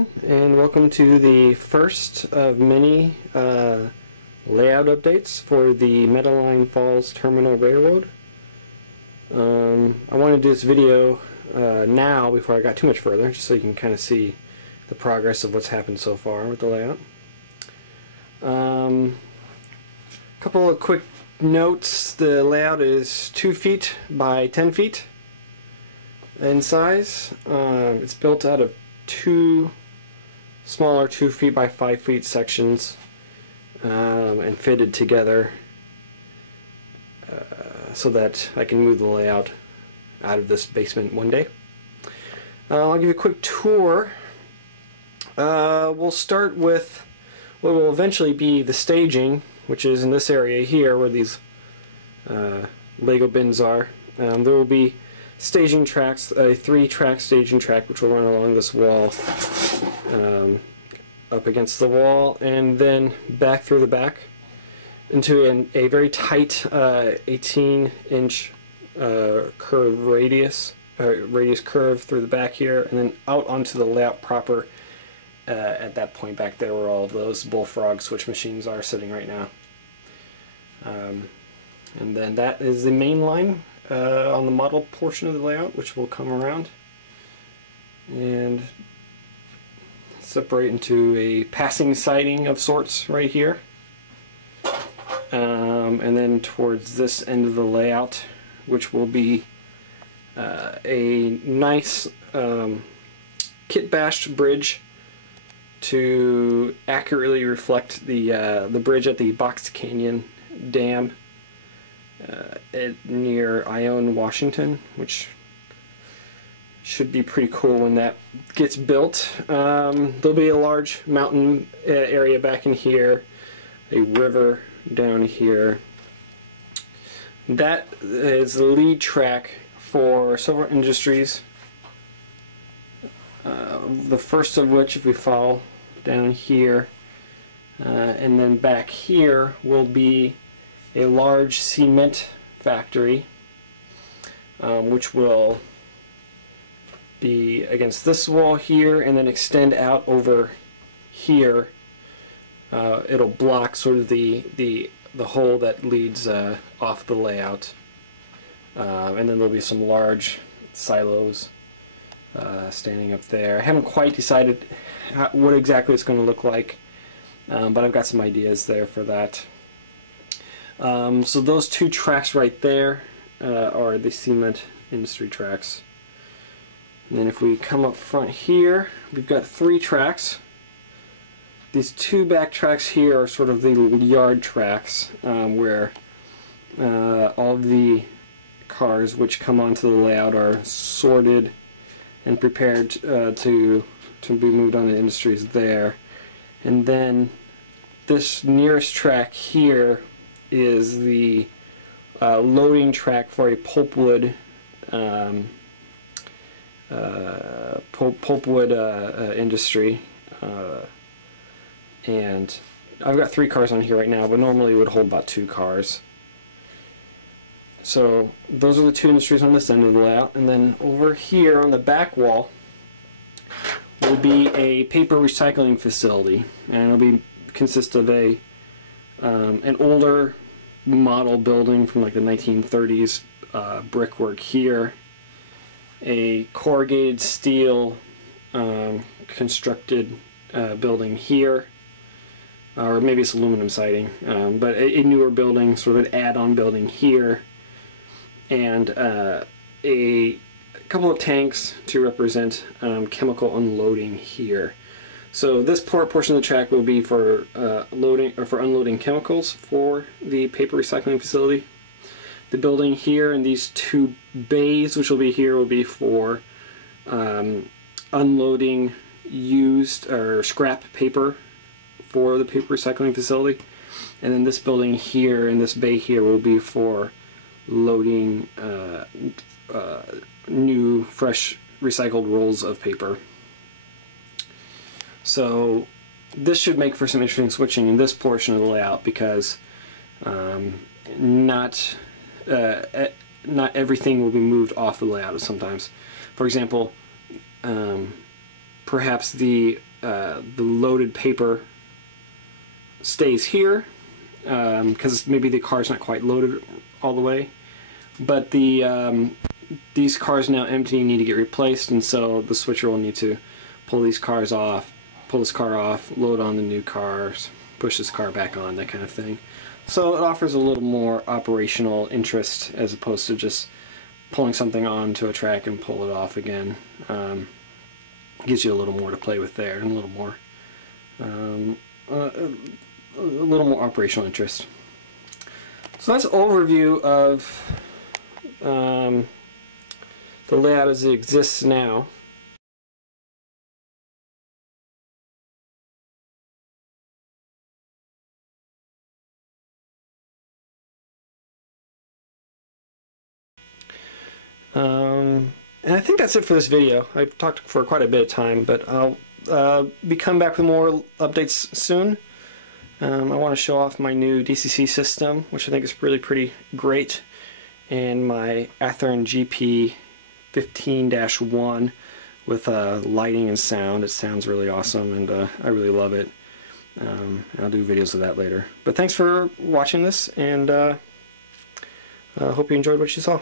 everyone, and welcome to the first of many layout updates for the Meadowline Falls Terminal Railroad. I want to do this video now before I got too much further, just so you can kind of see the progress of what's happened so far with the layout. A couple of quick notes. The layout is 2 feet by 10 feet in size. It's built out of 2 smaller 2 feet by 5 feet sections and fitted together so that I can move the layout out of this basement one day. I'll give you a quick tour. We'll start with what will eventually be the staging, which is in this area here where these Lego bins are. There will be staging tracks, a 3-track staging track which will run along this wall, up against the wall, and then back through the back into a very tight 18-inch curve radius curve through the back here, and then out onto the layout proper at that point back there where all of those bullfrog switch machines are sitting right now. And then that is the main line on the model portion of the layout, which will come around and separate into a passing siding of sorts right here. And then towards this end of the layout, which will be a nice kit-bashed bridge to accurately reflect the bridge at the Box Canyon Dam near Ione, Washington, which should be pretty cool when that gets built. There'll be a large mountain area back in here, a river down here. That is the lead track for several industries. The first of which, if we follow down here, and then back here will be a large cement factory, which will be against this wall here and then extend out over here. It'll block sort of the hole that leads off the layout, and then there'll be some large silos standing up there. I haven't quite decided what exactly it's going to look like, but I've got some ideas there for that. So those 2 tracks right there are the cement industry tracks. And then if we come up front here, we've got 3 tracks. These 2 back tracks here are sort of the yard tracks, where all of the cars which come onto the layout are sorted and prepared to be moved on to industries there. And then this nearest track here is the loading track for a pulpwood industry, and I've got 3 cars on here right now, but normally it would hold about 2 cars. So those are the 2 industries on this end of the layout, and then over here on the back wall will be a paper recycling facility, and it'll consist of an older model building from like the 1930s brickwork here, a corrugated steel constructed building here, or maybe it's aluminum siding, but a newer building, sort of an add-on building here, and a couple of tanks to represent chemical unloading here. So this portion of the track will be for loading or for unloading chemicals for the paper recycling facility. The building here and these 2 bays, which will be here, will be for unloading used or scrap paper for the paper recycling facility. And then this building here and this bay here will be for loading new, fresh, recycled rolls of paper. So this should make for some interesting switching in this portion of the layout, because not everything will be moved off the layout sometimes. For example, perhaps the the loaded paper stays here, because maybe the car's not quite loaded all the way, but these cars now empty need to get replaced, and so the switcher will need to pull these cars off, pull this car off, load on the new cars, push this car back on, that kind of thing. So it offers a little more operational interest as opposed to just pulling something onto a track and pull it off again. Gives you a little more to play with there, and a little more operational interest. So that's an overview of the layout as it exists now. And I think that's it for this video. I've talked for quite a bit of time, but I'll be coming back with more updates soon. I want to show off my new DCC system, which I think is really pretty great, and my Athearn GP 15-1 with lighting and sound. It sounds really awesome, and I really love it. I'll do videos of that later. But thanks for watching this, and I hope you enjoyed what you saw.